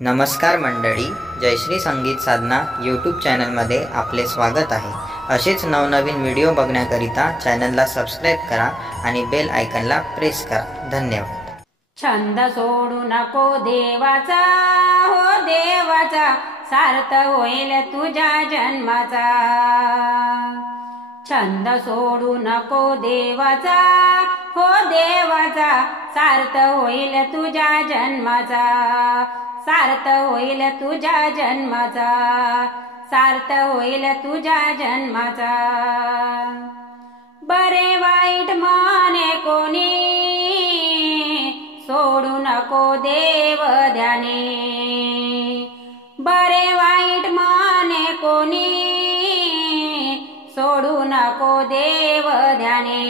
नमस्कार मंडळी, जयश्री संगीत साधना यूट्यूब चॅनलमध्ये आपले स्वागत आहे। असेच नवनवीन व्हिडिओ बघण्याकरिता चॅनलला सबस्क्राइब करा आणि बेल आयकॉनला प्रेस करा। धन्यवाद। छंद सोडू नको देवाचा, हो देवाचा, सार्थ होईल तुझ्या जन्माचा। छंद सोडू नको देवाचा, हो देवाचा, सार्थ होईल तुझ्या जन्माचा। सार्थ होईल तुझ्या जन्माचा, सार्थ होईल तुझ्या जन्माचा। बरे वाईट माने कोणी, सोडू नको देव ध्याने। बरे वाईट माने कोणी, सोडू नको देव ध्याने।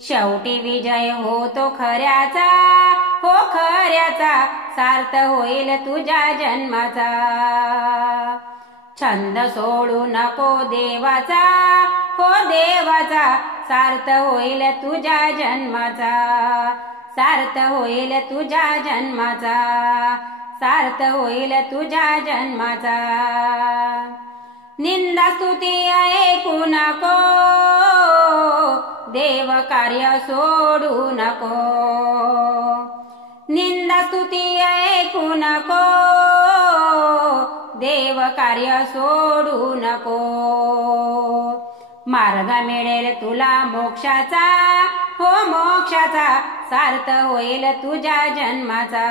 शेवटी विजय होतो खऱ्याचा, हो खऱ्याचा, सार्थ होईल तुझ्या जन्माचा। छंद सोडू नको देवाचा, हो देवाचा, सार्थ होईल तुझ्या जन्माचा। सार्थ होईल तुझ्या जन्माचा, सार्थ होईल तुझ्या जन्माचा। निंदा स्तुती ऐकू नको, देव कार्य सोडू नको। निंदा स्तुती ऐकू नको, देव कार्य सोडू नको। मार्ग मिळेल तुला मोक्षाचा, हो मोक्षाचा, सार्थ होईल तुझ्या जन्माचा।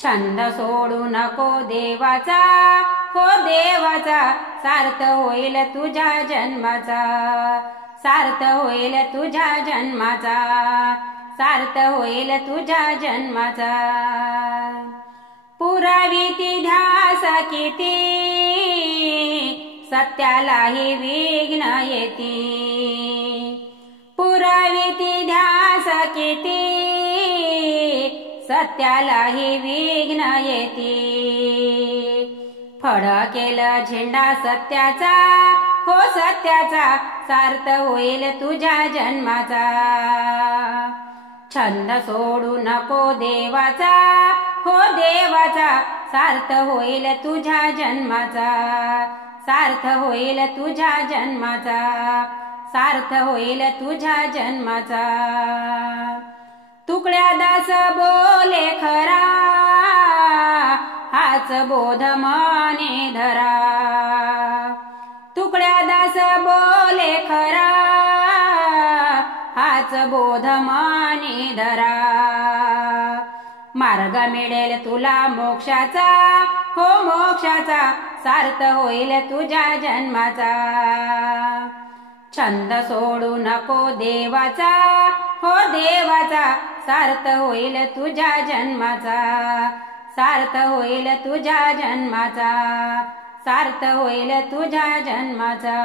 छंद सोडू नको देवाचा, हो देवाचा, सार्थ होईल तुझ्या जन्माचा। सार्थ होईल तुझ्या जन्माचा, सार्थ होईल तुझ्या जन्माचा। पुराविती ध्यास किती, सत्यालाही विघ्न येती। पुराविती ध्यास किती, सत्यालाही विघ्न येती। फडकेल झेंडा सत्याचा, हो सत्याचा, सार्थ होईल तुझ्या जन्माचा। छंद सोडू नको देवाचा, हो देवाचा, सार्थ होईल तुझ्या जन्माचा। सार्थ होईल तुझ्या जन्माचा, सार्थ होईल तुझ्या जन्माचा। तुकड्या दास बोले खरा, हाच बोध मने धरा। तुकड्या दास बोले खरा, हाच बोध मने धरा। मार्ग मिळेल तुला मोक्षाचा, हो मोक्षाचा, सार्थ होईल तुझ्या जन्माचा। छंद सोडू नको देवाचा, हो देवाचा, सार्थ होईल तुझ्या जन्माचा। सार्थ होईल तुझ्या जन्माचा, सार्थ होईल तुझ्या जन्माचा।